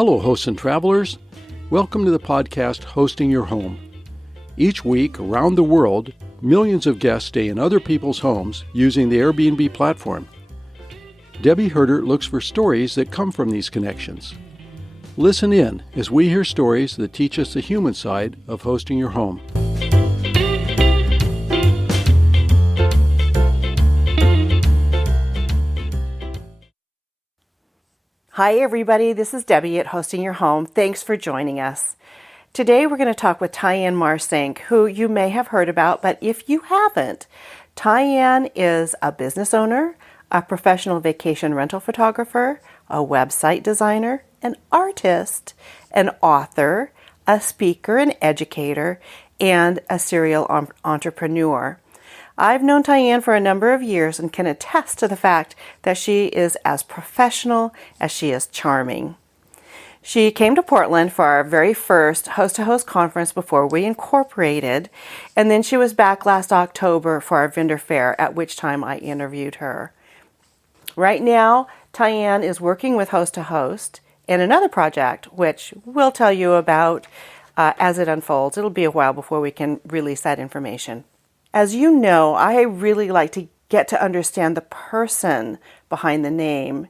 Hello, hosts and travelers. Welcome to the podcast Hosting Your Home. Each week, around the world, millions of guests stay in other people's homes using the Airbnb platform. Debi Hertert looks for stories that come from these connections. Listen in as we hear stories that teach us the human side of hosting your home. Hi everybody, this is Debi at Hosting Your Home. Thanks for joining us. Today we're going to talk with Tyann Marcink, who you may have heard about, but if you haven't, Tyann is a business owner, a professional vacation rental photographer, a website designer, an artist, an author, a speaker, an educator, and a serial entrepreneur. I've known Tyann for a number of years and can attest to the fact that she is as professional as she is charming. She came to Portland for our very first Host2Host conference before we incorporated, and then she was back last October for our vendor fair, at which time I interviewed her. Right now, Tyann is working with Host2Host in another project, which we'll tell you about as it unfolds. It'll be a while before we can release that information. As you know, I really like to get to understand the person behind the name.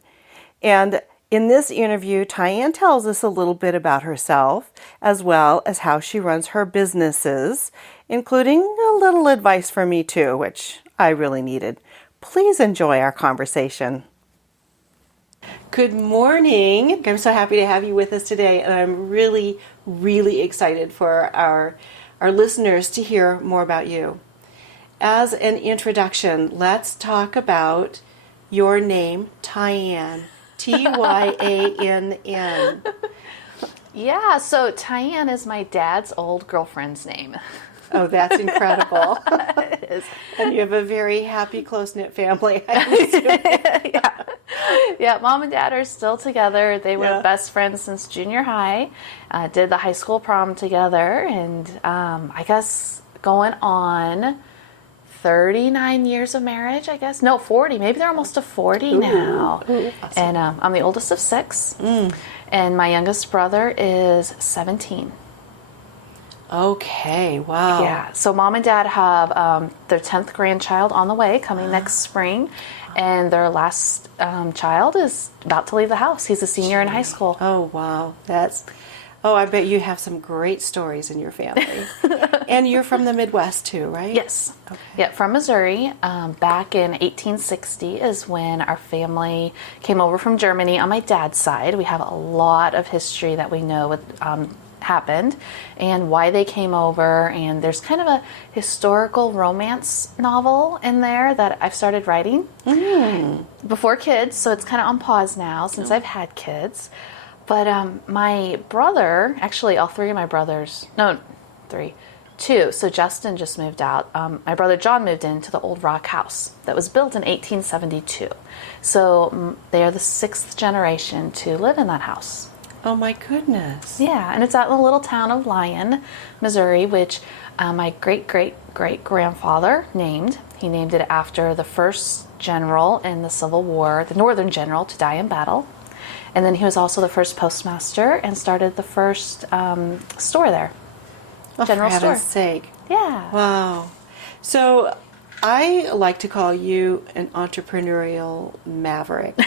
And in this interview, Tyann tells us a little bit about herself, as well as how she runs her businesses, including a little advice from me too, which I really needed. Please enjoy our conversation. Good morning. I'm so happy to have you with us today, and I'm really, really excited for our listeners to hear more about you. As an introduction, let's talk about your name, Tyann. Tyann. Yeah, so Tyann is my dad's old girlfriend's name. Oh, that's incredible. It is. And you have a very happy, close-knit family. Yeah, Mom and Dad are still together. They were best friends since junior high, did the high school prom together, and I guess going on 39 years of marriage, I guess. No, 40. Maybe they're almost to 40 now. Ooh, awesome. And I'm the oldest of six. And my youngest brother is 17. Okay, wow. Yeah, so Mom and Dad have their 10th grandchild on the way, coming next spring. And their last child is about to leave the house. He's a senior in high school. Oh, wow. I bet you have some great stories in your family. And you're from the Midwest too, right? Yes. Okay. Yeah, from Missouri. Back in 1860 is when our family came over from Germany on my dad's side. We have a lot of history that we know happened and why they came over. And there's kind of a historical romance novel in there that I've started writing before kids. So it's kind of on pause now since I've had kids. But my brother, actually all three of my brothers, two. So Justin just moved out. My brother John moved into the old rock house that was built in 1872. So they are the sixth generation to live in that house. Oh my goodness. Yeah, and it's out in the little town of Lyon, Missouri, which my great-great-great-grandfather named. He named it after the first general in the Civil War, the northern general to die in battle. And then he was also the first postmaster and started the first store there. General for store. heaven's sake. Yeah. Wow. So I like to call you an entrepreneurial maverick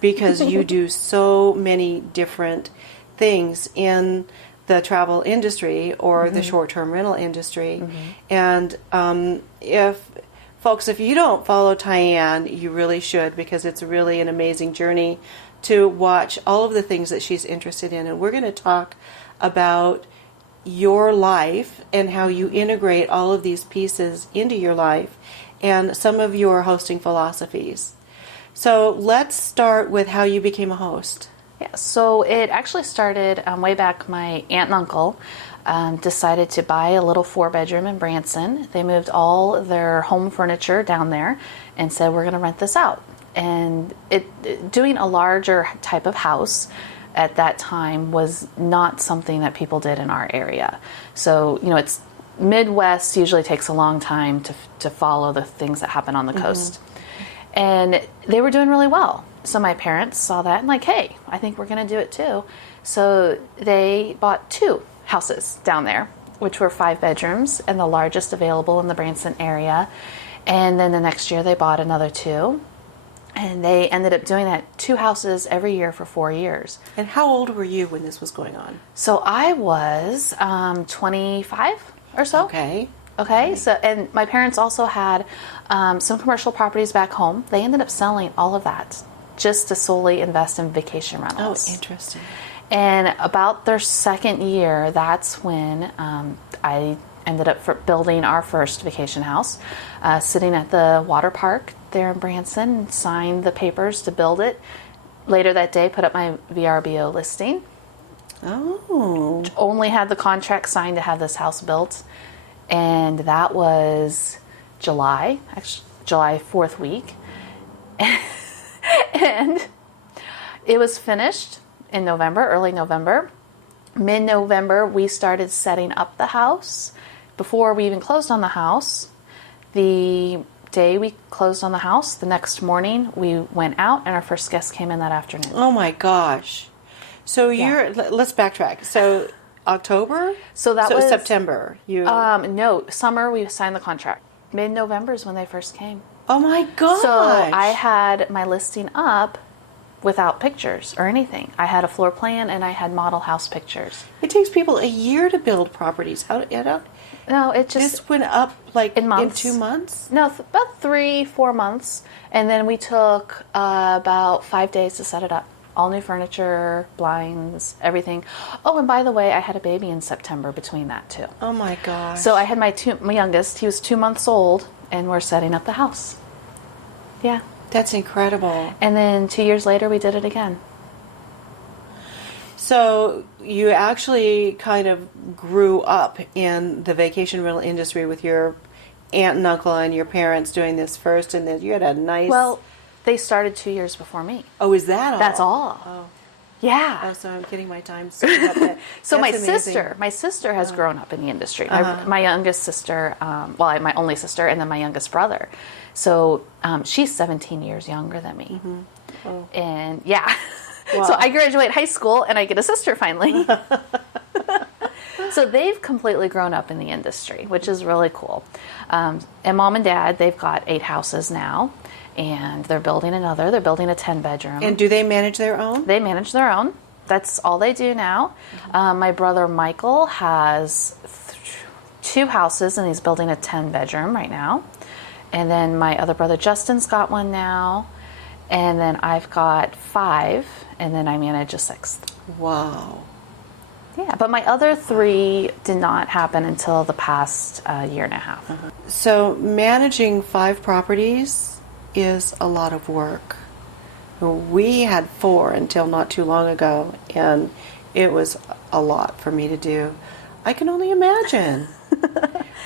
because you do so many different things in the travel industry or the short-term rental industry. And if you don't follow Tyann, you really should, because it's really an amazing journey to watch all of the things that she's interested in. And we're going to talk about your life and how you integrate all of these pieces into your life and some of your hosting philosophies. So let's start with how you became a host. Yeah, so it actually started way back. My aunt and uncle decided to buy a little 4-bedroom in Branson. They moved all their home furniture down there and said, we're going to rent this out. And doing a larger type of house at that time was not something that people did in our area. So, it's Midwest usually takes a long time to follow the things that happen on the coast. And they were doing really well. So my parents saw that and like, hey, I think we're going to do it too. So they bought 2 houses down there, which were 5 bedrooms and the largest available in the Branson area. And then the next year they bought another 2. And they ended up doing that 2 houses every year for 4 years. And how old were you when this was going on? So I was 25 or so. Okay. So, and my parents also had some commercial properties back home. They ended up selling all of that just to solely invest in vacation rentals. Oh, interesting. And about their second year, that's when I ended up building our first vacation house, sitting at the water park there in Branson, signed the papers to build it. Later that day, put up my VRBO listing. Oh. Only had the contract signed to have this house built. And that was July 4th week. And it was finished in November, early November. Mid-November, we started setting up the house. Before we even closed on the house, the day we closed on the house, the next morning, we went out and our first guest came in that afternoon. Oh my gosh. So let's backtrack. So October? So that was September. No, summer we signed the contract. Mid-November is when they first came. Oh my gosh. So I had my listing up without pictures or anything. I had a floor plan and I had model house pictures. It takes people a year to build properties. No, it just... This went up like in months. In 2 months? No, about 3-4 months. And then we took about 5 days to set it up. All new furniture, blinds, everything. Oh, and by the way, I had a baby in September between that too. Oh my gosh. So I had my youngest, he was 2 months old, and we're setting up the house. Yeah. That's incredible. And then 2 years later, we did it again. So you actually kind of grew up in the vacation rental industry with your aunt and uncle and your parents doing this first, and then you had a nice... Well, they started 2 years before me. Oh, is that all? That's all. Oh. Yeah. Oh, so I'm getting my time straight up there. So That's my sister has grown up in the industry. My youngest sister, my only sister, and then my youngest brother. So she's 17 years younger than me. Mm-hmm. Oh. And yeah. Wow. So I graduate high school and I get a sister finally. So they've completely grown up in the industry, which is really cool. And mom and dad, they've got 8 houses now. And they're building another. They're building a 10-bedroom. And do they manage their own? They manage their own. That's all they do now. Mm-hmm. My brother Michael has 2 houses, and he's building a 10-bedroom right now. And then my other brother Justin's got one now. And then I've got 5, and then I manage a 6th. Wow. Yeah, but my other 3 did not happen until the past year and a half. Uh-huh. So managing 5 properties is a lot of work. We had 4 until not too long ago, and it was a lot for me to do. I can only imagine.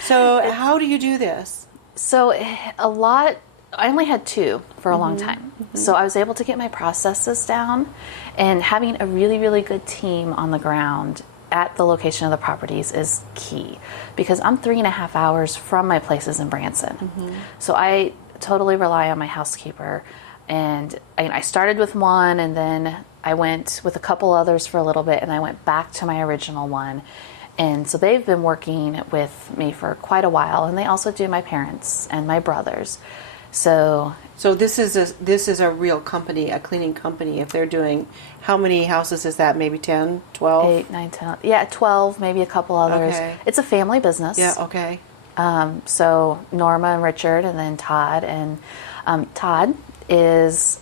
So how do you do this? So I only had 2 for a long time. Mm-hmm. So I was able to get my processes down, and having a really, really good team on the ground at the location of the properties is key, because I'm 3.5 hours from my places in Branson. Mm-hmm. So I totally rely on my housekeeper, and I started with one, and then I went with a couple others for a little bit, and I went back to my original one. And so they've been working with me for quite a while, and they also do my parents and my brothers. So this is a real company, a cleaning company. If they're doing, how many houses is that? Maybe 10, 12? 8, 9, 10. Yeah, 12, maybe a couple others. Okay. It's a family business. Yeah, okay. So Norma and Richard, and then Todd. And Todd is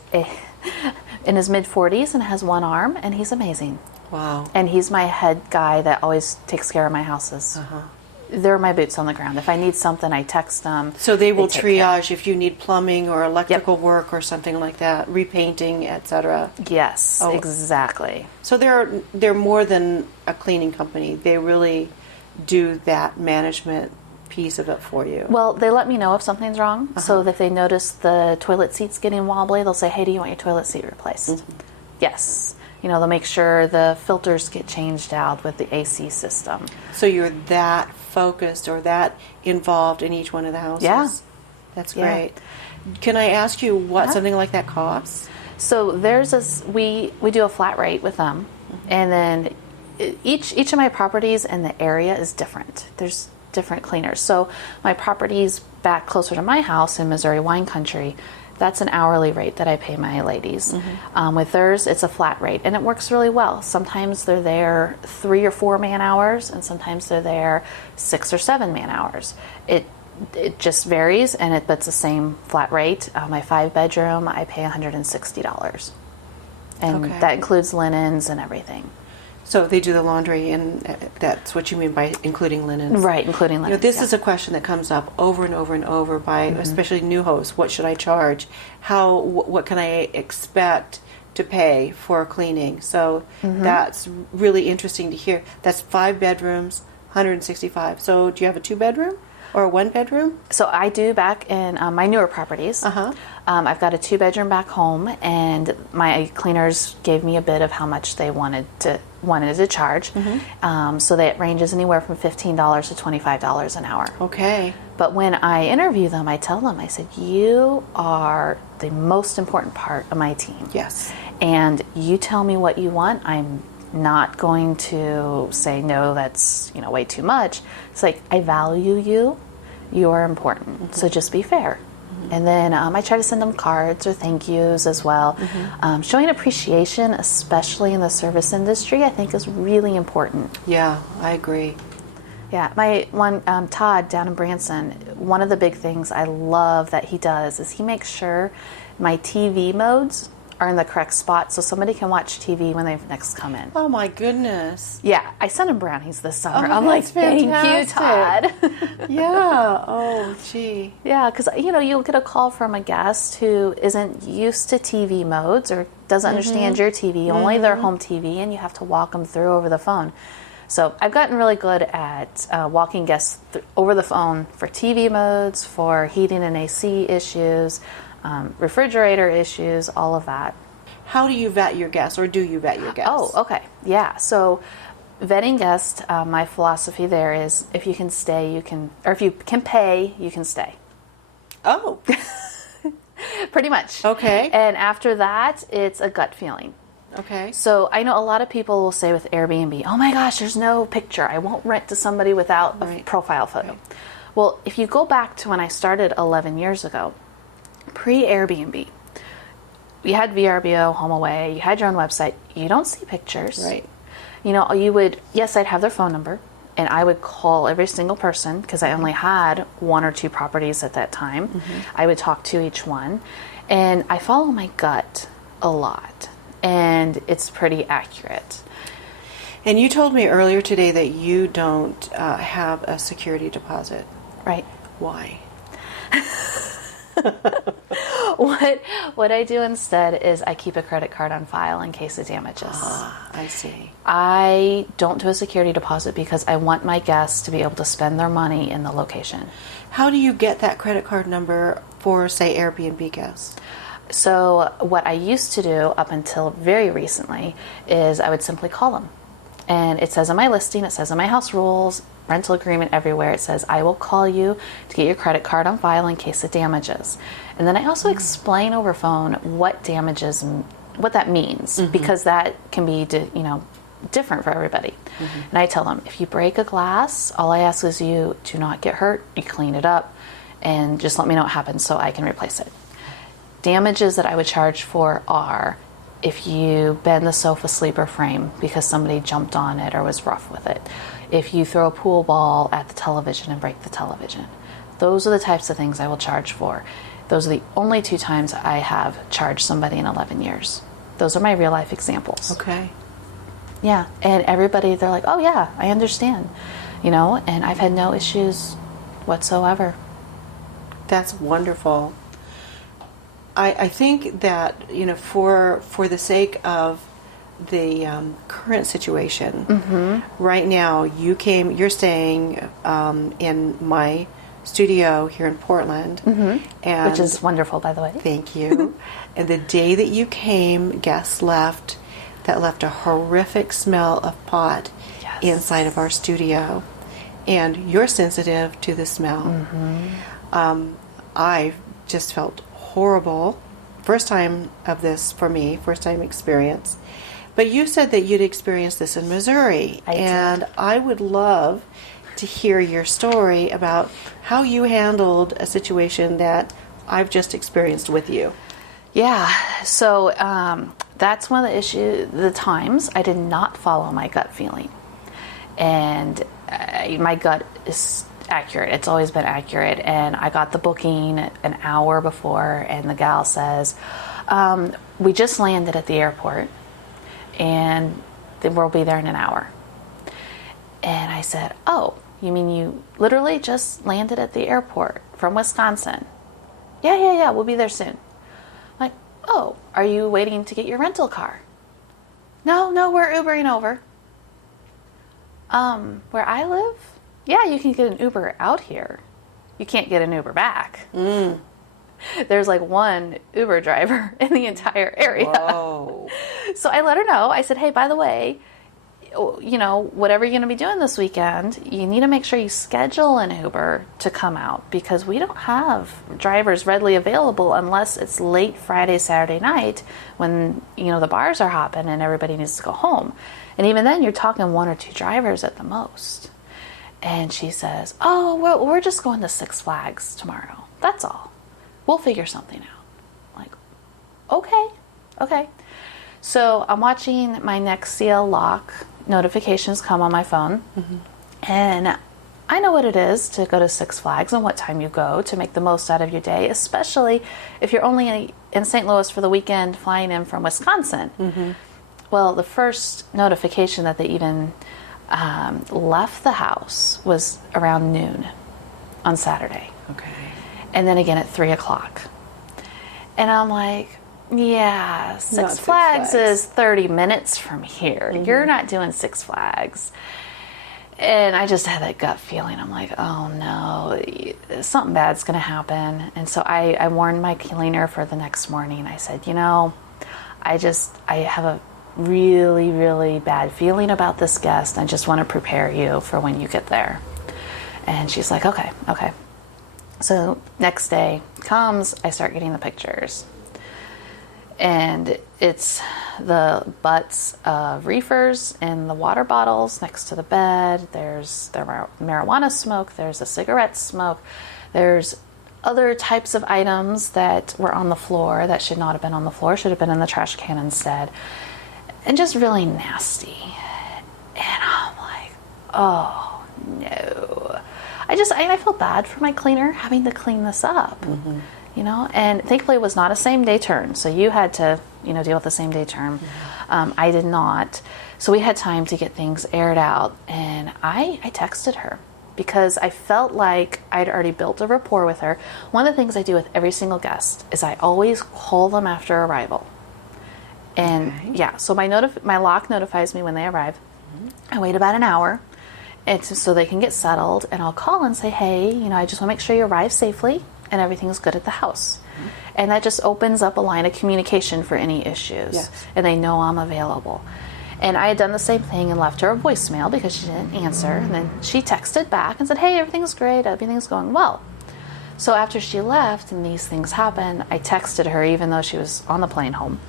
in his mid-40s and has 1 arm, and he's amazing. Wow. And he's my head guy that always takes care of my houses. Uh-huh. They're my boots on the ground. If I need something, I text them. So they will triage if you need plumbing or electrical work or something like that, repainting, etc. Yes, exactly. So they're more than a cleaning company. They really do that management piece of it for you. Well, they let me know if something's wrong. Uh-huh. So that if they notice the toilet seat's getting wobbly, they'll say, hey, do you want your toilet seat replaced? Mm-hmm. Yes. They'll make sure the filters get changed out with the AC system. So you're that focused or that involved in each one of the houses? Yeah. That's great. Yeah. Can I ask you what something like that costs? So there's we do a flat rate with them, and then each of my properties in the area is different. There's different cleaners. So my properties back closer to my house in Missouri wine country, that's an hourly rate that I pay my ladies. With theirs, it's a flat rate, and it works really well. Sometimes they're there 3 or 4 man hours, and sometimes they're there 6 or 7 man hours. It just varies, but it's the same flat rate. My 5-bedroom, I pay $160, and that includes linens and everything. So they do the laundry, and that's what you mean by including linens? Right, including linens. This is a question that comes up over and over and over by especially new hosts. What should I charge? What can I expect to pay for cleaning? So that's really interesting to hear. That's 5 bedrooms, $165. So do you have a 2-bedroom? Or a 1-bedroom? So I do back in my newer properties. I've got a 2-bedroom back home, and my cleaners gave me a bid of how much they wanted to charge. So that ranges anywhere from $15 to $25 an hour. Okay. But when I interview them, I tell them, I said, you are the most important part of my team. Yes. And you tell me what you want. I'm not going to say, no, that's way too much. It's like, I value you. You are important. So just be fair. And then I try to send them cards or thank yous as well. Showing appreciation, especially in the service industry, I think is really important. Yeah, I agree. Yeah, my one, Todd down in Branson, one of the big things I love that he does is he makes sure my TV modes are in the correct spot so somebody can watch TV when they next come in. Oh my goodness. Yeah, I sent him brownies this summer. Oh, I'm like, fantastic. thank you, Todd. Yeah, oh gee. Yeah, because you'll get a call from a guest who isn't used to TV modes or doesn't understand your TV, only their home TV, and you have to walk them through over the phone. So I've gotten really good at walking guests over the phone for TV modes, for heating and AC issues, refrigerator issues, all of that. How do you vet your guests, or do you vet your guests? Oh, okay. Yeah. So vetting guests, my philosophy there is if you can stay, you can, or if you can pay, you can stay. Oh. Pretty much. Okay. And after that, it's a gut feeling. Okay. So I know a lot of people will say with Airbnb, oh my gosh, there's no picture. I won't rent to somebody without a profile photo. Right. Well, if you go back to when I started 11 years ago, pre-Airbnb, you had VRBO, HomeAway, you had your own website. You don't see pictures. Right. You would, yes, I'd have their phone number, and I would call every single person because I only had 1 or 2 properties at that time. I would talk to each one, and I follow my gut a lot, and it's pretty accurate. And you told me earlier today that you don't have a security deposit. Right. Why? What I do instead is I keep a credit card on file in case of damages. I see. I don't do a security deposit because I want my guests to be able to spend their money in the location. How do you get that credit card number for, say, Airbnb guests? So what I used to do up until very recently is I would simply call them. And it says on my listing, it says on my house rules, rental agreement everywhere, it says I will call you to get your credit card on file in case of damages. And then I also explain over phone what damages and what that means, because that can be different for everybody. And I tell them, if you break a glass, all I ask is you do not get hurt, you clean it up, and just let me know what happens so I can replace it. Damages that I would charge for are if you bend the sofa sleeper frame because somebody jumped on it or was rough with it. If you throw a pool ball at the television and break the television. Those are the types of things I will charge for. Those are the only 2 times I have charged somebody in 11 years. Those are my real life examples. Okay. Yeah, and everybody, they're like, oh yeah, I understand. And I've had no issues whatsoever. That's wonderful. I think that, for the sake of the current situation, right now you're staying in my studio here in Portland. And which is wonderful, by the way. Thank you. And the day that you came, guests left a horrific smell of pot inside of our studio. And you're sensitive to the smell. I just felt horrible first time of this for me, first time experience. But you said that you'd experienced this in Missouri. I did. And I would love to hear your story about how you handled a situation that I've just experienced with you. Yeah, so that's one of the times I did not follow my gut feeling. And my gut is accurate. It's always been accurate. And I got the booking an hour before, and the gal says, we just landed at the airport, and we'll be there in an hour. And I said, oh, you mean you literally just landed at the airport from Wisconsin? Yeah, we'll be there soon. I'm like, oh, are you waiting to get your rental car? No, we're Ubering over. Where I live? Yeah, you can get an Uber out here. You can't get an Uber back. There's like one Uber driver in the entire area. Whoa. So I let her know. I said, hey, by the way, you know, whatever you're going to be doing this weekend, you need to make sure you schedule an Uber to come out, because we don't have drivers readily available unless it's late Friday, Saturday night when, you know, the bars are hopping and everybody needs to go home. And even then, you're talking 1 or 2 drivers at the most. And she says, oh, well, we're just going to Six Flags tomorrow. That's all. We'll figure something out. I'm like, okay. So I'm watching my Nextdoor lock notifications come on my phone. And I know what it is to go to Six Flags and what time you go to make the most out of your day, especially if you're only in St. Louis for the weekend flying in from Wisconsin. Well, the first notification that they even left the house was around noon on Saturday. Okay. And then again at 3 o'clock. And I'm like, yeah, Six Flags is 30 minutes from here. You're not doing Six Flags. And I just had that gut feeling. I'm like, oh no, something bad's going to happen. And so I warned my cleaner for the next morning. I said, you know, I have a really, really bad feeling about this guest. I just want to prepare you for when you get there. And she's like, okay. So next day comes, I start getting the pictures. And it's the butts of reefers in the water bottles next to the bed. There's the marijuana smoke. There's a cigarette smoke. There's other types of items that were on the floor that should not have been on the floor, should have been in the trash can instead. And just really nasty. And I'm like, oh no. I felt bad for my cleaner having to clean this up. You know, and thankfully it was not a same day turn. So you had to, you know, deal with the same day turn. I did not. So we had time to get things aired out. And I texted her because I felt like I'd already built a rapport with her. One of the things I do with every single guest is I always call them after arrival. And yeah, so my lock notifies me when they arrive. I wait about an hour. It's so they can get settled, and I'll call and say, hey, you know, I just want to make sure you arrive safely and everything's good at the house. And that just opens up a line of communication for any issues. Yes. And they know I'm available. And I had done the same thing and left her a voicemail because she didn't answer. And then she texted back and said, hey, everything's great, everything's going well. So after she left and these things happened, I texted her even though she was on the plane home.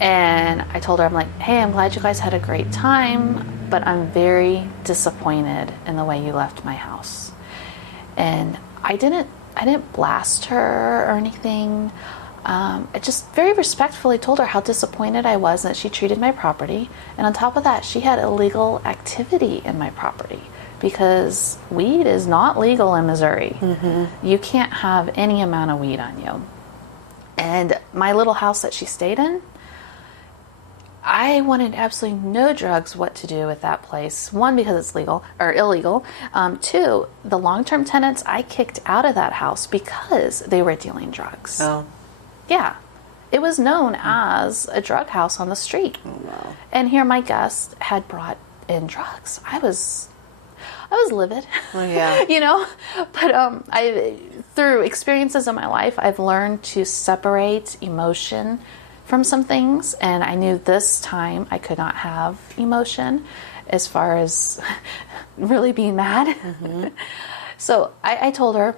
And I told her, I'm like, hey, I'm glad you guys had a great time, but I'm very disappointed in the way you left my house. And I didn't blast her or anything. I just very respectfully told her how disappointed I was that she treated my property. And on top of that, she had illegal activity in my property because weed is not legal in Missouri. You can't have any amount of weed on you. And my little house that she stayed in, I wanted absolutely no drugs what to do with that place. One, because it's legal or illegal. Two, the long-term tenants I kicked out of that house because they were dealing drugs. Oh. Yeah. It was known as a drug house on the street. Oh, wow. And here my guest had brought in drugs. I was livid. Oh, yeah. You know? But through experiences in my life, I've learned to separate emotion from some things, and I knew this time I could not have emotion as far as really being mad. So I told her,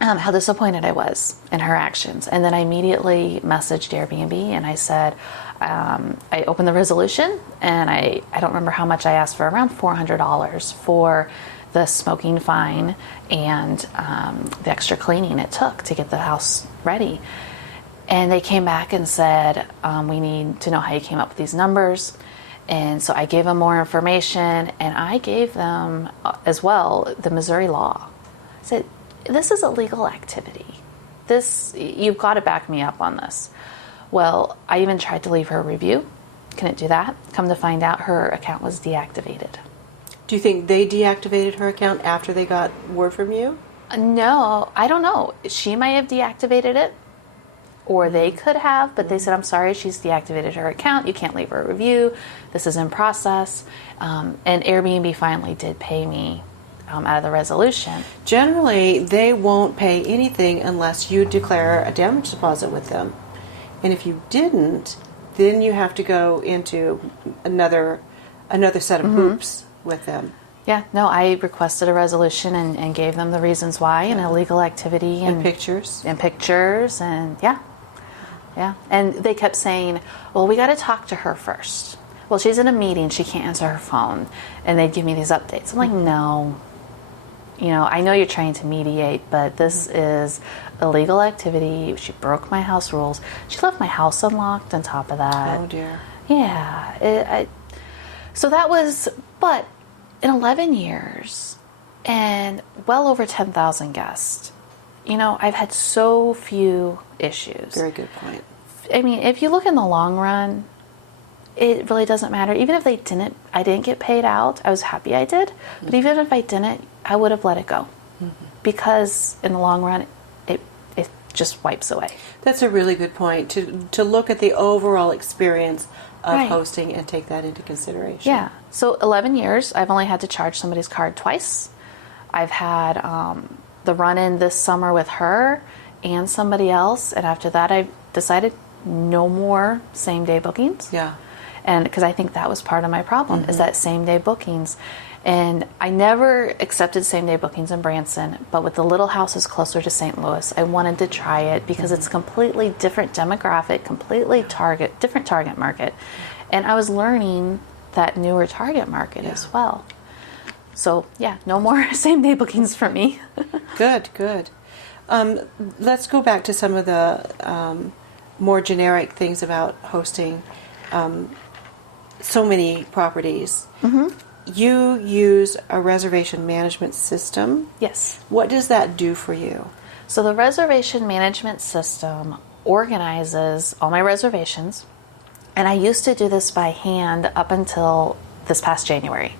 how disappointed I was in her actions. And then I immediately messaged Airbnb and I said, I opened the resolution, and I don't remember how much I asked for, around $400 for the smoking fine and the extra cleaning it took to get the house ready. And they came back and said, we need to know how you came up with these numbers. And so I gave them more information, and I gave them as well the Missouri law. I said, this is a legal activity. You've got to back me up on this. Well, I even tried to leave her a review. Couldn't do that. Come to find out, her account was deactivated. Do you think they deactivated her account after they got word from you? No, I don't know. She might have deactivated it, or they could have, but they said, I'm sorry, she's deactivated her account. You can't leave her a review. This is in process. And Airbnb finally did pay me out of the resolution. Generally, they won't pay anything unless you declare a damage deposit with them. And if you didn't, then you have to go into another set of hoops with them. Yeah, no, I requested a resolution and gave them the reasons why, and illegal activity. And pictures. And pictures, and yeah. And they kept saying, well, we got to talk to her first. Well, she's in a meeting, she can't answer her phone. And they'd give me these updates. I'm like, no. I know you're trying to mediate, but this is illegal activity. She broke my house rules. She left my house unlocked on top of that. Oh, dear. Yeah. So that was, but in 11 years and well over 10,000 guests, I've had so few issues. Very good point. I mean, if you look in the long run, it really doesn't matter. Even if I didn't get paid out, I was happy I did. But even if I didn't, I would have let it go. Because in the long run, it just wipes away. That's a really good point, to look at the overall experience of Right. hosting and take that into consideration. Yeah. So 11 years, I've only had to charge somebody's card twice. I've had the run-in this summer with her and somebody else. And after that, I decided no more same-day bookings. Yeah. And because I think that was part of my problem, is that same-day bookings. And I never accepted same-day bookings in Branson, but with the little houses closer to St. Louis, I wanted to try it because it's completely different demographic, completely different target market. And I was learning that newer target market as well. So yeah, no more same-day bookings for me. Good. Let's go back to some of the more generic things about hosting so many properties. You use a reservation management system. Yes. What does that do for you? So the reservation management system organizes all my reservations, and I used to do this by hand up until this past January.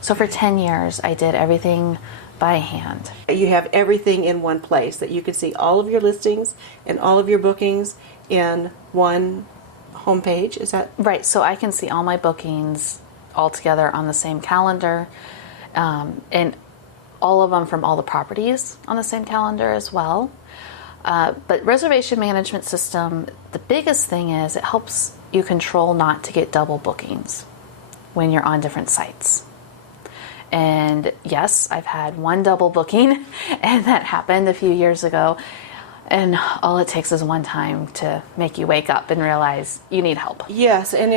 So for 10 years, I did everything by hand. You have everything in one place, that you can see all of your listings and all of your bookings in one homepage. Is that right? So I can see all my bookings all together on the same calendar, and all of them from all the properties on the same calendar as well. But reservation management system, the biggest thing is it helps you control not to get double bookings when you're on different sites. And yes, I've had one double booking, and that happened a few years ago. And all it takes is one time to make you wake up and realize you need help. Yes, and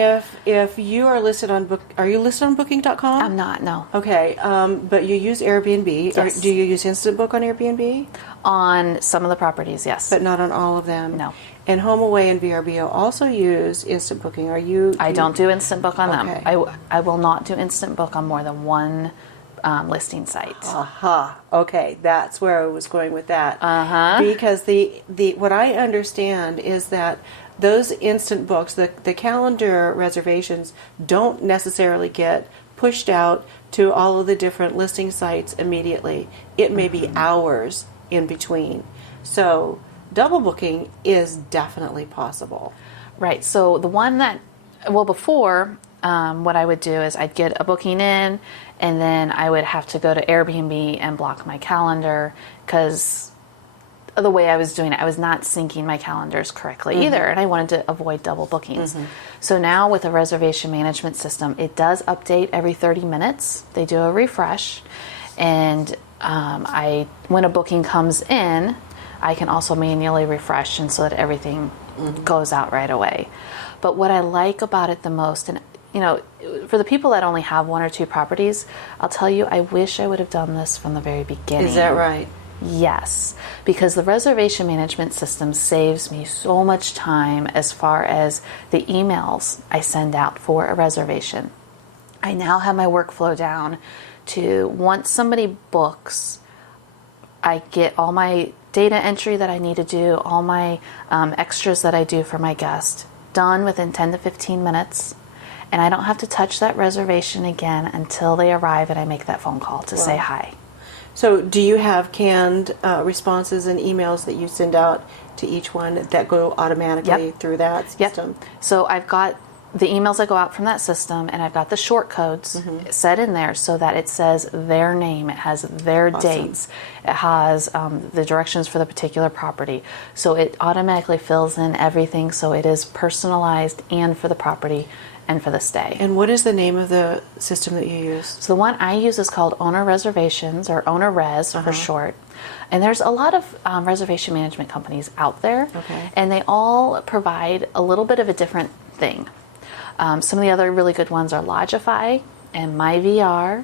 if you are listed on are you listed on Booking.com? I'm not, no. Okay, but you use Airbnb. Yes. Do you use Instant Book on Airbnb? On some of the properties, yes. But not on all of them? No. And HomeAway and VRBO also use Instant Booking. I don't do Instant Book on Okay. them. I will not do Instant Book on more than one listing site. Aha. Okay, that's where I was going with that. Because the what I understand is that those instant books, the calendar reservations, don't necessarily get pushed out to all of the different listing sites immediately. It may be hours in between. So double booking is definitely possible. Right. So the one that, before, what I would do is I'd get a booking in, and then I would have to go to Airbnb and block my calendar because of the way I was doing it. I was not syncing my calendars correctly either, and I wanted to avoid double bookings. So now with a reservation management system, it does update every 30 minutes. They do a refresh, and When a booking comes in, I can also manually refresh and so that everything goes out right away. But what I like about it the most, and for the people that only have 1 or 2 properties, I'll tell you, I wish I would have done this from the very beginning. Is that right? Yes, because the reservation management system saves me so much time as far as the emails I send out for a reservation. I now have my workflow down to once somebody books, I get all my data entry that I need to do, all my extras that I do for my guest, done within 10 to 15 minutes. And I don't have to touch that reservation again until they arrive and I make that phone call to say hi. So do you have canned responses and emails that you send out to each one that go automatically through that system? Yep. So I've got the emails that go out from that system, and I've got the short codes set in there so that it says their name, it has their dates, it has the directions for the particular property. So it automatically fills in everything so it is personalized and for the property and for the stay. And what is the name of the system that you use? So the one I use is called Owner Reservations, or Owner Res for short. And there's a lot of reservation management companies out there, and they all provide a little bit of a different thing. Some of the other really good ones are Lodgify and MyVR,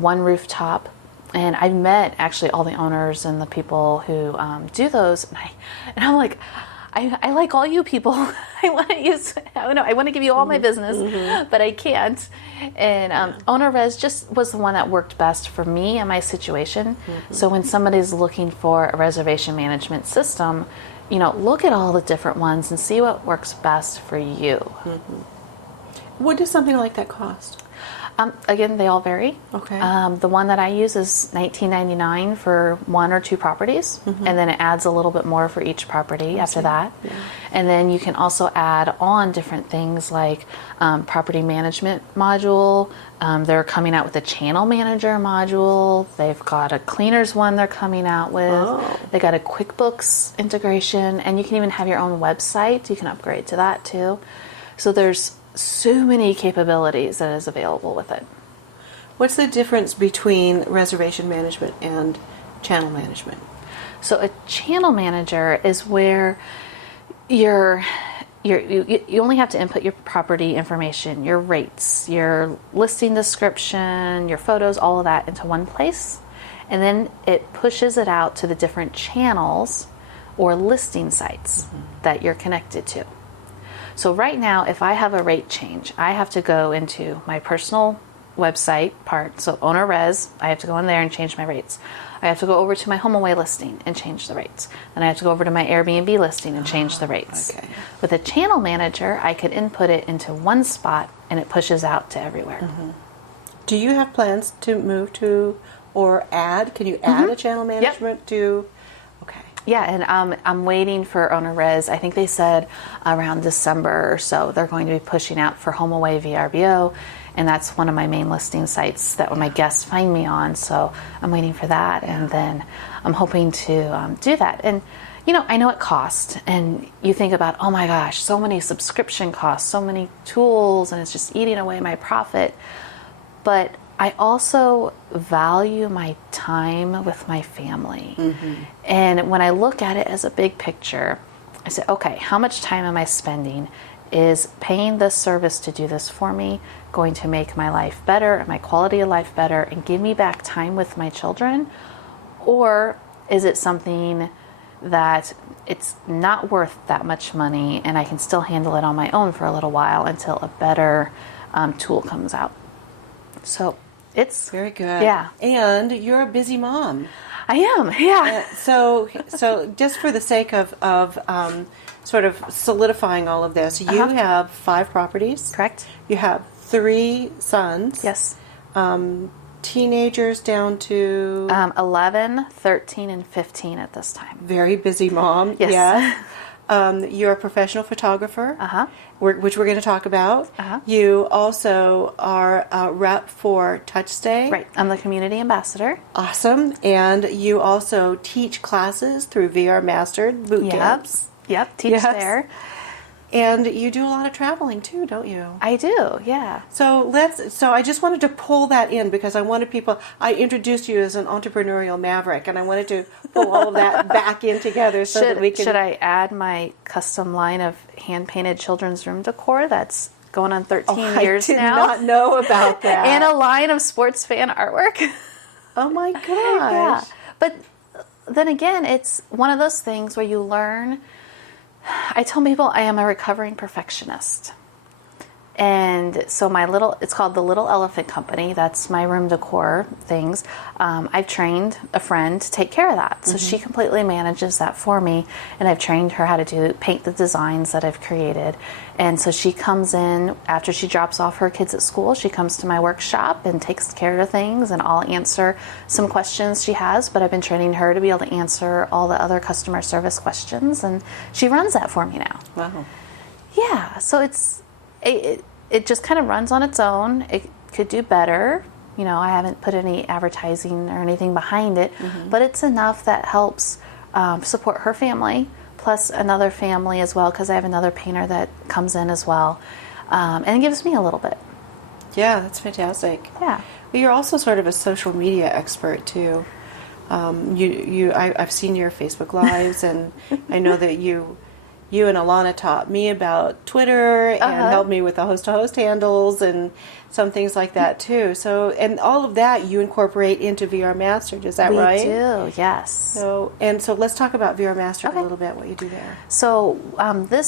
One Rooftop. And I've met actually all the owners and the people who do those, and I'm like, I like all you people. I want to give you all my business, but I can't. And Owner Res just was the one that worked best for me and my situation. So when somebody's looking for a reservation management system, look at all the different ones and see what works best for you. What does something like that cost? Again, they all vary. Okay. The one that I use is $19.99 for 1 or 2 properties, and then it adds a little bit more for each property after that. Yeah. And then you can also add on different things like property management module. They're coming out with a channel manager module. They've got a cleaners one they're coming out with. They got a QuickBooks integration, and you can even have your own website. You can upgrade to that too. So there's so many capabilities that is available with it. What's the difference between reservation management and channel management? So a channel manager is where you only have to input your property information, your rates, your listing description, your photos, all of that into one place, and then it pushes it out to the different channels or listing sites that you're connected to. So right now, if I have a rate change, I have to go into my personal website part. So Owner Res, I have to go in there and change my rates. I have to go over to my HomeAway listing and change the rates. Then I have to go over to my Airbnb listing and change the rates. Okay. With a channel manager, I could input it into one spot and it pushes out to everywhere. Do you have plans to move to or add? Can you add a channel management to? Okay. Yeah, and I'm waiting for Owner Res. I think they said around December or so they're going to be pushing out for HomeAway VRBO, and that's one of my main listing sites that my guests find me on. So I'm waiting for that, and then I'm hoping to do that. And I know it costs, and you think about, oh my gosh, so many subscription costs, so many tools, and it's just eating away my profit. But I also value my time with my family. And when I look at it as a big picture, I say, okay, how much time am I spending? Is paying this service to do this for me going to make my life better and my quality of life better and give me back time with my children? Or is it something that it's not worth that much money and I can still handle it on my own for a little while until a better tool comes out? So it's very good. Yeah. And you're a busy mom. I am, yeah. So just for the sake of sort of solidifying all of this, you have 5 properties. Correct. You have 3 sons. Yes. Teenagers down to 11, 13, and 15 at this time. Very busy mom. Yes. Yeah. You're a professional photographer, which we're going to talk about. You also are a rep for TouchStay. Right. I'm the community ambassador. Awesome. And you also teach classes through VR Mastered bootcamps. Yep. Teach there. And you do a lot of traveling too, don't you? I do, yeah. So I just wanted to pull that in because I introduced you as an entrepreneurial maverick, and I wanted to pull all of that back in together that we can. Should I add my custom line of hand-painted children's room decor that's going on 13 years now? I did not know about that. And a line of sports fan artwork. Oh my gosh. Yeah. But then again, it's one of those things where you learn. I tell people I am a recovering perfectionist. And so it's called the Little Elephant Company. That's my room decor things. I've trained a friend to take care of that. So she completely manages that for me. And I've trained her how to paint the designs that I've created. And so she comes in after she drops off her kids at school. She comes to my workshop and takes care of things. And I'll answer some questions she has. But I've been training her to be able to answer all the other customer service questions. And she runs that for me now. Wow. Yeah. So it just kind of runs on its own. It could do better. You know, I haven't put any advertising or anything behind it, but it's enough that helps support her family, plus another family as well, because I have another painter that comes in as well, and it gives me a little bit. Yeah, that's fantastic. Yeah. But you're also sort of a social media expert too. I've seen your Facebook Lives, and I know that you and Alanna taught me about Twitter and helped me with the Host2Host handles and some things like that too. So, and all of that you incorporate into VR Mastered, is that right? We do, yes. So let's talk about VR Mastered a little bit, what you do there. So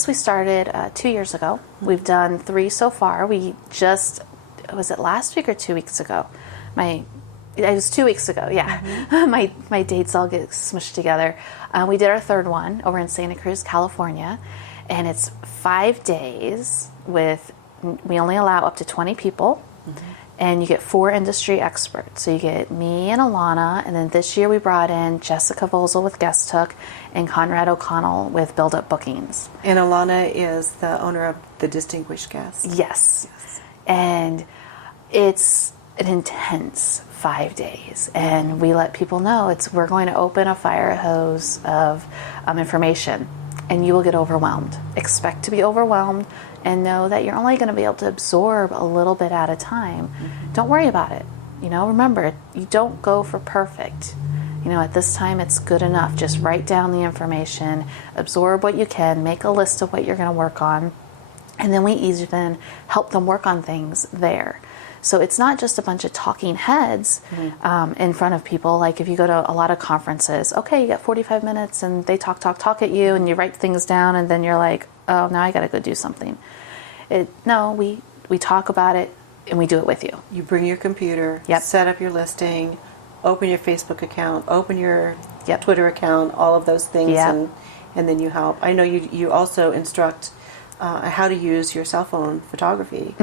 we started 2 years ago. We've done 3 so far. Was it last week or 2 weeks ago? It was 2 weeks ago, yeah. My dates all get smushed together. We did our 3rd one over in Santa Cruz, California, and it's 5 days we only allow up to 20 people, and you get 4 industry experts. So you get me and Alanna, and then this year we brought in Jessica Vosel with Guest Hook and Conrad O'Connell with Build Up Bookings. And Alanna is the owner of the Distinguished Guest. Yes. And it's an intense 5 days, and we let people know we're going to open a fire hose of information, and you will get overwhelmed. Expect to be overwhelmed, and know that you're only going to be able to absorb a little bit at a time. Don't worry about it. Remember, you don't go for perfect. At this time, it's good enough. Just write down the information, absorb what you can, make a list of what you're going to work on, and then we even help them work on things there. So it's not just a bunch of talking heads in front of people. Like if you go to a lot of conferences, okay, you got 45 minutes and they talk at you and you write things down and then you're like, oh, now I got to go do something. No, we talk about it and we do it with you. You bring your computer, set up your listing, open your Facebook account, open your Twitter account, all of those things, and then you help. I know you also instruct how to use your cell phone photography.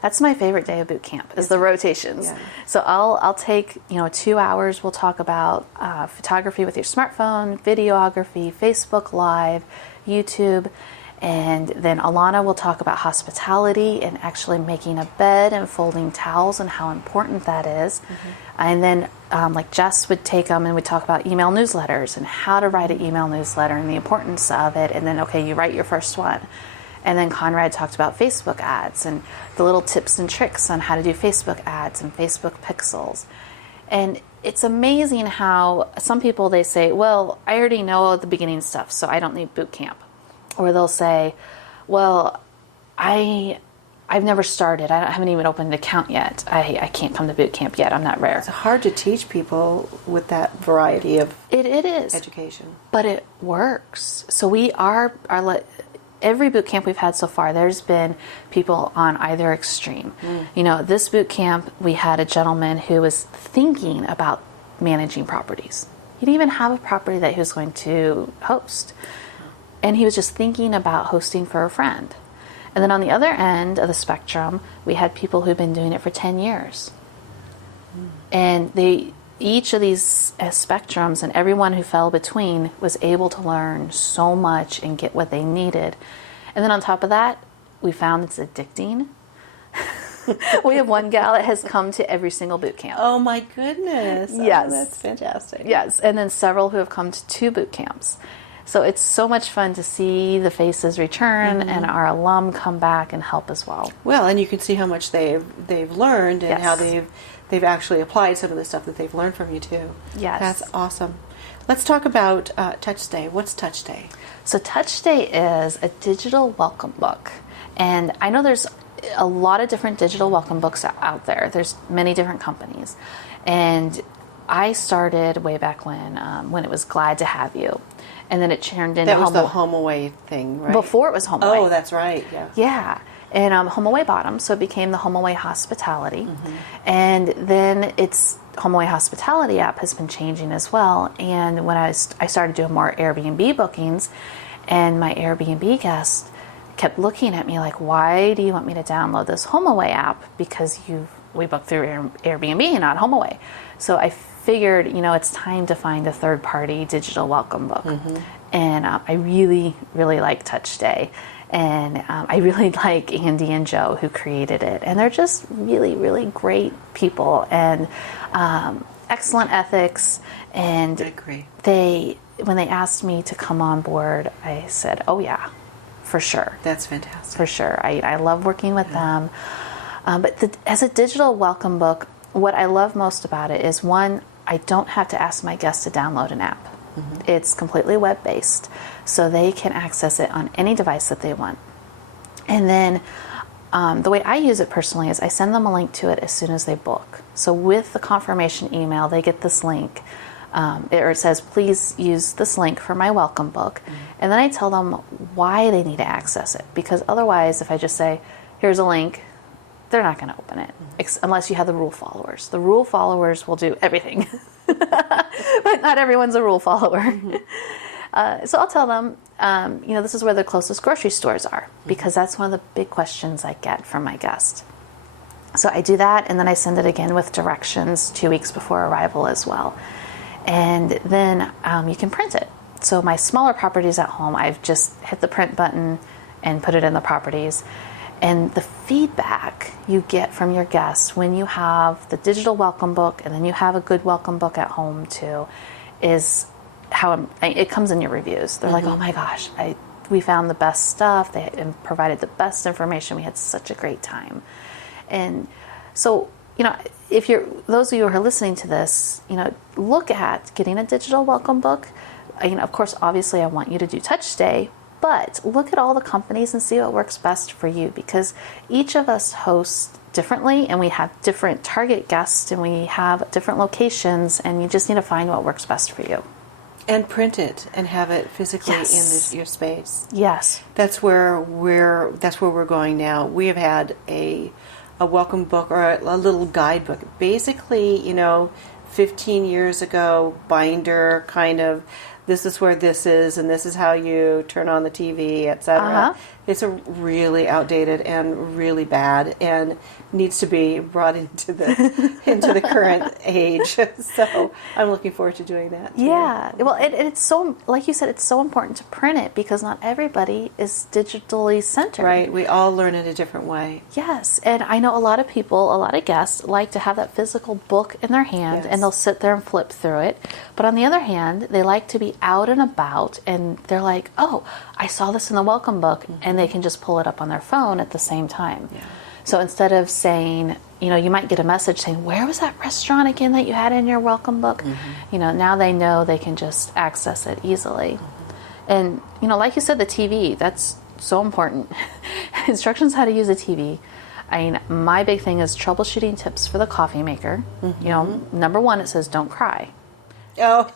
That's my favorite day of boot camp is the rotations. Yeah. So I'll take 2 hours. We'll talk about photography with your smartphone, videography, Facebook Live, YouTube, and then Alanna will talk about hospitality and actually making a bed and folding towels and how important that is. And then like Jess would take them and we'd talk about email newsletters and how to write an email newsletter and the importance of it. And then, okay, you write your first one. And then Conrad talked about Facebook ads and the little tips and tricks on how to do Facebook ads and Facebook pixels. And it's amazing how some people, they say, well, I already know the beginning stuff, so I don't need boot camp. Or they'll say, well, I've never started. I haven't even opened an account yet. I can't come to boot camp yet. I'm not rare. It's hard to teach people with that variety of it is education. But it works. So we are every boot camp we've had so far, there's been people on either extreme. This boot camp, we had a gentleman who was thinking about managing properties. He didn't even have a property that he was going to host. And he was just thinking about hosting for a friend. And then on the other end of the spectrum, we had people who've been doing it for 10 years. And each of these spectrums and everyone who fell between was able to learn so much and get what they needed. And then on top of that, we found it's addicting. We have one gal that has come to every single boot camp. Oh my goodness. Yes. Oh, that's fantastic. Yes. And then several who have come to 2 boot camps. So it's so much fun to see the faces return and our alum come back and help as well. Well, and you can see how much they've learned and how they've actually applied some of the stuff that they've learned from you too. Yes. That's awesome. Let's talk about TouchStay. What's TouchStay? So TouchStay is a digital welcome book. And I know there's a lot of different digital welcome books out there. There's many different companies. And I started way back when it was Glad to Have You. And then it turned into That was the Home Away thing, right? Before it was Home Away. Oh, that's right. Yeah. Yeah. And Home Away bought them, so it became the Home Away Hospitality. And then its Home Away Hospitality app has been changing as well. And when I started doing more Airbnb bookings, and my Airbnb guests kept looking at me like, why do you want me to download this Home Away app? Because we book through Airbnb, not Home Away. So I figured, it's time to find a third-party digital welcome book. And I really, really like TouchStay. And I really like Andy and Joe who created it. And they're just really, really great people and excellent ethics. And I agree. When they asked me to come on board, I said, oh yeah, for sure. That's fantastic. For sure. I love working with them. But as a digital welcome book, what I love most about it is, one, I don't have to ask my guests to download an app. It's completely web-based, so they can access it on any device that they want. And then the way I use it personally is I send them a link to it as soon as they book. So with the confirmation email, they get this link, or it says, please use this link for my welcome book. And then I tell them why they need to access it, because otherwise, if I just say, here's a link, they're not going to open it, unless you have the rule followers. The rule followers will do everything. But not everyone's a rule follower. So I'll tell them, this is where the closest grocery stores are, because that's one of the big questions I get from my guests. So I do that, and then I send it again with directions 2 weeks before arrival as well. And then you can print it. So my smaller properties at home, I've just hit the print button and put it in the properties. And the feedback you get from your guests when you have the digital welcome book and then you have a good welcome book at home too is how it comes in your reviews. They're like, oh my gosh, we found the best stuff. They provided the best information. We had such a great time. And so, if those of you who are listening to this, look at getting a digital welcome book. Of course, obviously I want you to do TouchStay, but look at all the companies and see what works best for you, because each of us hosts differently and we have different target guests and we have different locations, and you just need to find what works best for you. And print it and have it physically in your space. Yes. That's where we're going now. We have had a welcome book or a little guidebook. Basically, 15 years ago, binder kind of, this is where this is, and this is how you turn on the TV, etc. It's a really outdated and really bad, and needs to be brought into the current age. So I'm looking forward to doing that too. Yeah, well, it's so, like you said, it's so important to print it because not everybody is digitally centered. Right, we all learn it a different way. Yes, and I know a lot of people, a lot of guests like to have that physical book in their hand, and they'll sit there and flip through it. But on the other hand, they like to be out and about, and they're like, oh, I saw this in the welcome book, and they can just pull it up on their phone at the same time. Yeah. So instead of saying, you might get a message saying, where was that restaurant again that you had in your welcome book? Now they know they can just access it easily. And, like you said, the TV, that's so important. Instructions how to use a TV. My big thing is troubleshooting tips for the coffee maker. Number one, it says don't cry. Oh.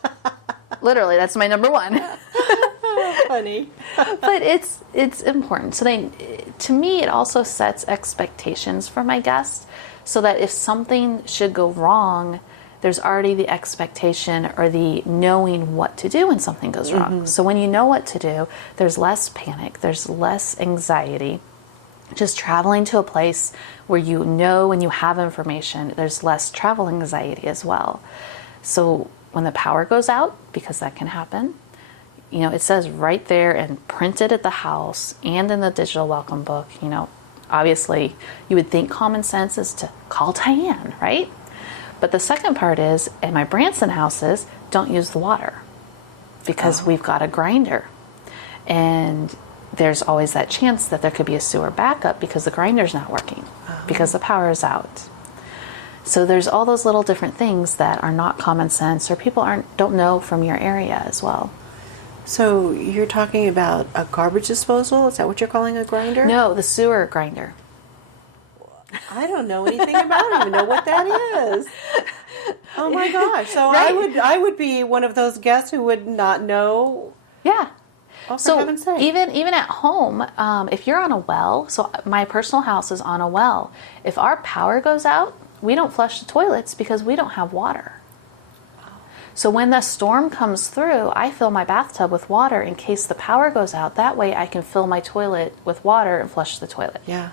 Literally, that's my number one. Funny. But it's important. So to me, it also sets expectations for my guests, so that if something should go wrong, there's already the expectation or the knowing what to do when something goes wrong. So when you know what to do, there's less panic, there's less anxiety. Just traveling to a place where you know and you have information, there's less travel anxiety as well. So when the power goes out, because that can happen, it says right there and printed at the house and in the digital welcome book, obviously you would think common sense is to call Tyann, right? But the second part is, in my Branson houses, don't use the water. because we've got a grinder. And there's always that chance that there could be a sewer backup because the grinder's not working, because the power is out. So there's all those little different things that are not common sense or people don't know from your area as well. So you're talking about a garbage disposal? Is that what you're calling a grinder? No, the sewer grinder. I don't know anything about it. I don't even know what that is. Oh my gosh. So Right. I would be one of those guests who would not know. Yeah. Oh, for So heaven's sake. even at home, if you're on a well, so my personal house is on a well. If our power goes out, we don't flush the toilets because we don't have water. So when the storm comes through, I fill my bathtub with water in case the power goes out. That way I can fill my toilet with water and flush the toilet. Yeah.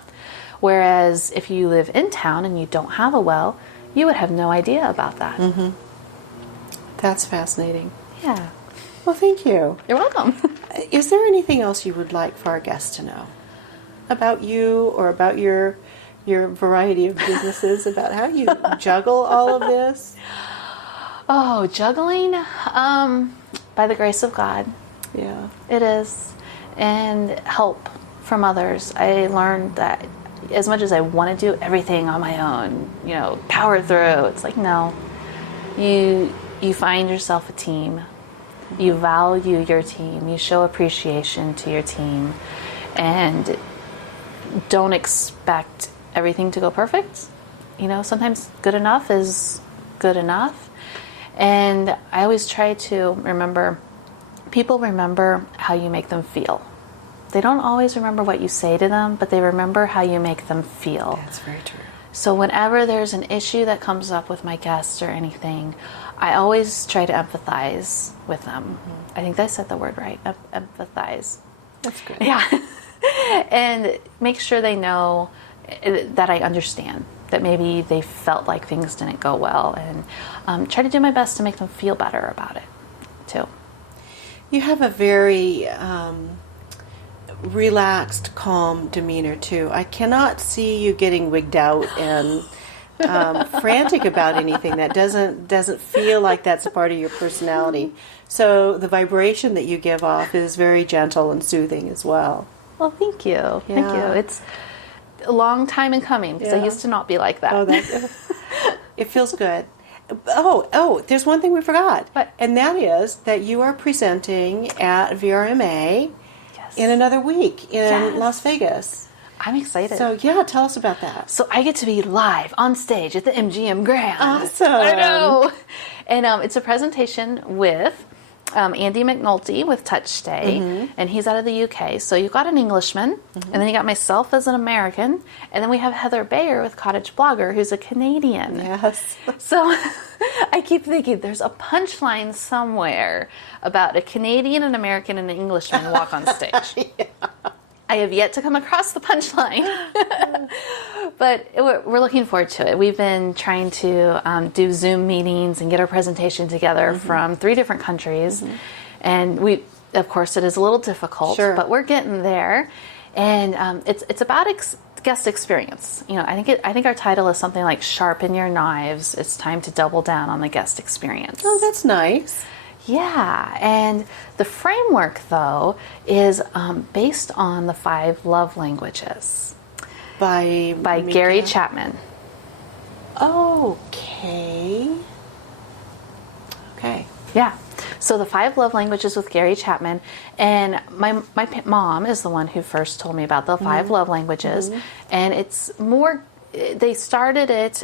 Whereas if you live in town and you don't have a well, you would have no idea about that. Mm-hmm. That's fascinating. Yeah. Well, thank you. You're welcome. Is there anything else you would like for our guests to know about you or about your variety of businesses, about how you juggle all of this? Oh, juggling? By the grace of God. Yeah. It is. And help from others. I learned that as much as I want to do everything on my own, power through, it's like, no. You find yourself a team. You value your team. You show appreciation to your team. And don't expect everything to go perfect. Sometimes good enough is good enough. And I always try to remember, people remember how you make them feel. They don't always remember what you say to them, but they remember how you make them feel. That's very true. So whenever there's an issue that comes up with my guests or anything, I always try to empathize with them. Mm-hmm. I think I said the word right, empathize. That's good. Yeah. And make sure they know that I understand, that maybe they felt like things didn't go well, and try to do my best to make them feel better about it, too. You have a very relaxed, calm demeanor, too. I cannot see you getting wigged out and frantic about anything. That doesn't feel like that's a part of your personality. So the vibration that you give off is very gentle and soothing as well. Well, thank you. Yeah. Thank you. It's a long time in coming because I used to not be like that. Oh, it feels good. Oh, there's one thing we forgot. What? And that is that you are presenting at VRMA in another week in Las Vegas. I'm excited. So, yeah, tell us about that. So I get to be live on stage at the MGM Grand. Awesome. I know. And it's a presentation with Andy McNulty with TouchStay, and he's out of the UK. So you've got an Englishman, and then you got myself as an American, and then we have Heather Bayer with Cottage Blogger, who's a Canadian. Yes. So I keep thinking there's a punchline somewhere about a Canadian, an American, and an Englishman walk on stage. Yeah. I have yet to come across the punchline, but we're looking forward to it. We've been trying to do Zoom meetings and get our presentation together from 3 different countries, and of course, it is a little difficult, but we're getting there. And it's about guest experience. I think our title is something like "Sharpen Your Knives." It's time to double down on the guest experience. Oh, that's nice. Yeah, and the framework, though, is based on the 5 love languages By Gary Chapman. Okay. Yeah. So the 5 love languages with Gary Chapman, and my mom is the one who first told me about the 5 love languages, and it's more. They started it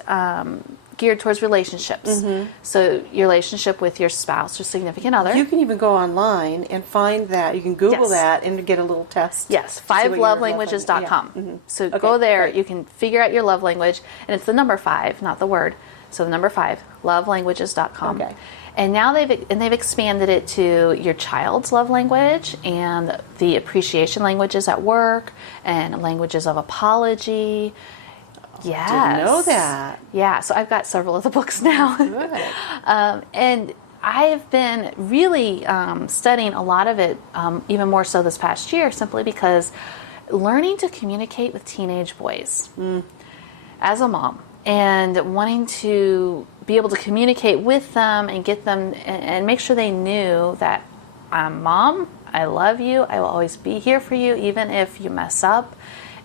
geared towards relationships. So your relationship with your spouse or significant other. You can even go online and find that. You can Google that and get a little test. Yes, 5lovelanguages.com. Yeah. So go there. Great. You can figure out your love language, and it's the number 5, not the word. So the number 5, lovelanguages.com. Okay. And now they've expanded it to your child's love language and the appreciation languages at work and languages of apology. Yes. Didn't know that. Yeah, so I've got several of the books now. Good. And I've been really studying a lot of it, even more so this past year, simply because learning to communicate with teenage boys as a mom and wanting to be able to communicate with them and get them and make sure they knew that Mom, I love you. I will always be here for you, even if you mess up,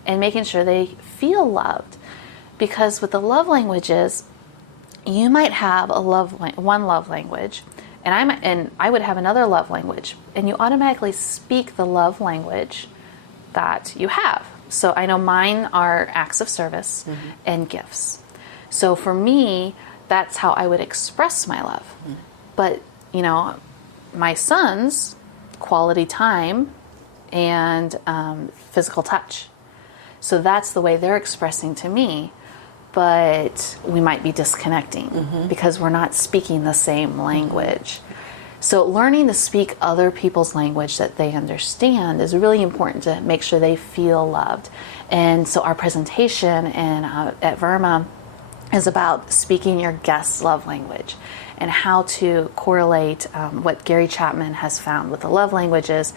and making sure they feel loved. Because with the love languages, you might have one love language, and I would have another love language, and you automatically speak the love language that you have. So I know mine are acts of service and gifts. So for me, that's how I would express my love. But, my son's quality time and physical touch. So that's the way they're expressing to me. But we might be disconnecting because we're not speaking the same language. So learning to speak other people's language that they understand is really important to make sure they feel loved. And so our presentation at Verma is about speaking your guest's love language and how to correlate what Gary Chapman has found with the love languages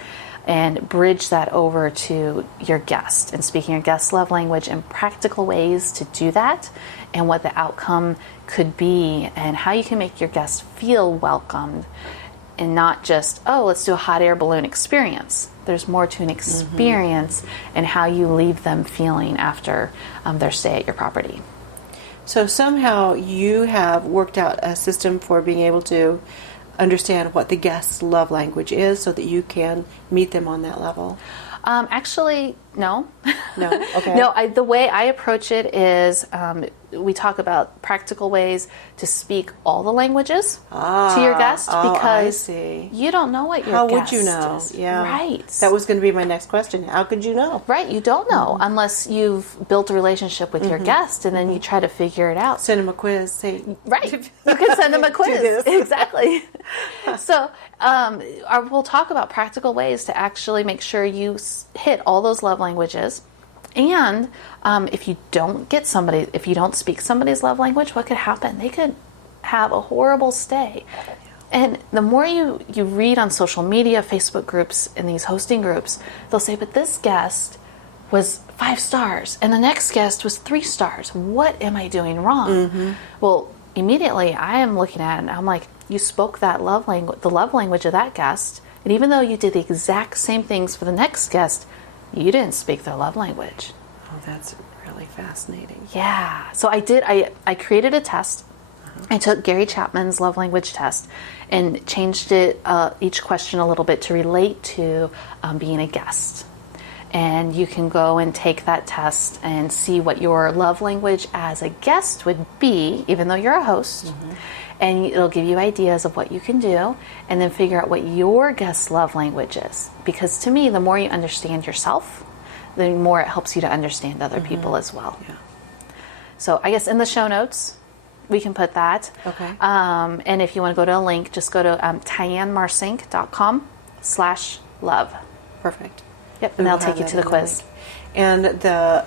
and bridge that over to your guest and speaking your guest's love language and practical ways to do that and what the outcome could be and how you can make your guest feel welcomed and not just, let's do a hot air balloon experience. There's more to an experience and how you leave them feeling after their stay at your property. So somehow you have worked out a system for being able to understand what the guest's love language is so that you can meet them on that level. Actually, no. No? Okay. No, the way I approach it is we talk about practical ways to speak all the languages to your guest because you don't know what your guest is. How would you know? Yeah. Right. That was going to be my next question. How could you know? Right. You don't know unless you've built a relationship with your guest and then you try to figure it out. Send them a quiz. Say, right. You can send them a quiz. Exactly. So we'll talk about practical ways to actually make sure you hit all those love languages. And if you don't speak somebody's love language, what could happen? They could have a horrible stay. And the more you read on social media, Facebook groups, and these hosting groups, they'll say, but this guest was 5 stars, and the next guest was 3 stars. What am I doing wrong? Well, immediately I am looking at it, and I'm like, you spoke that love language, the love language of that guest, and even though you did the exact same things for the next guest, you didn't speak their love language. Oh, that's really fascinating. Yeah. So I created a test. I took Gary Chapman's love language test and changed it, each question a little bit to relate to being a guest. And you can go and take that test and see what your love language as a guest would be, even though you're a host. And it'll give you ideas of what you can do and then figure out what your guest's love language is. Because to me, the more you understand yourself, the more it helps you to understand other people as well. Yeah. So I guess in the show notes, we can put that. Okay. And if you want to go to a link, just go to TyannMarcink.com/love. Perfect. Yep, and that'll take you to the quiz. Link. And the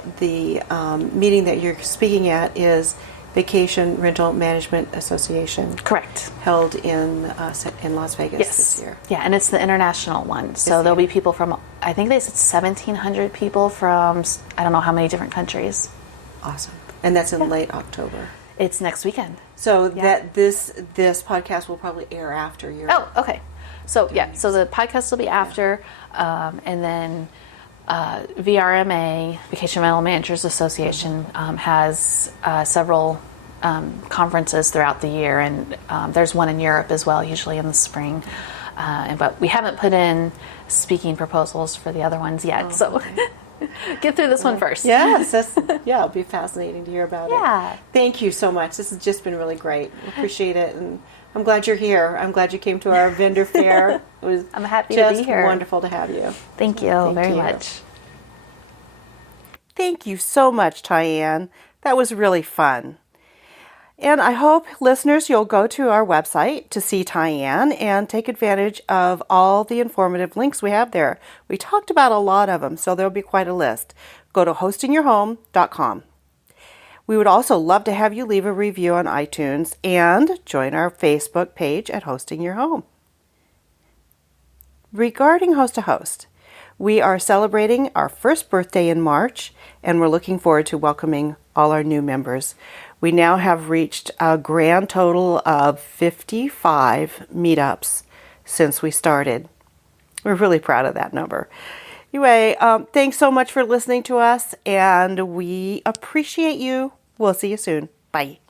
meeting that you're speaking at is Vacation Rental Management Association. Correct. Held in Las Vegas this year. Yeah, and it's the international one. So there'll be people from, I think they said 1,700 people from, I don't know how many different countries. Awesome. And that's in late October. It's next weekend. So that this podcast will probably air after your... Oh, okay. So so the podcast will be after, and then VRMA, Vacation Rental Managers Association, has several conferences throughout the year, and there's one in Europe as well, usually in the spring. But we haven't put in speaking proposals for the other ones yet, get through this one first. Yes, it'll be fascinating to hear about it. Yeah. Thank you so much. This has just been really great. Appreciate it, and I'm glad you're here. I'm glad you came to our vendor fair. I'm happy to be here. Just wonderful to have you. Thank you very much. Thank you so much, Tyann. That was really fun. And I hope, listeners, you'll go to our website to see Tyann and take advantage of all the informative links we have there. We talked about a lot of them, so there'll be quite a list. Go to hostingyourhome.com. We would also love to have you leave a review on iTunes and join our Facebook page at Hosting Your Home. Regarding Host2Host, we are celebrating our first birthday in March, and we're looking forward to welcoming all our new members. We now have reached a grand total of 55 meetups since we started. We're really proud of that number. Anyway, thanks so much for listening to us, and we appreciate you. We'll see you soon. Bye.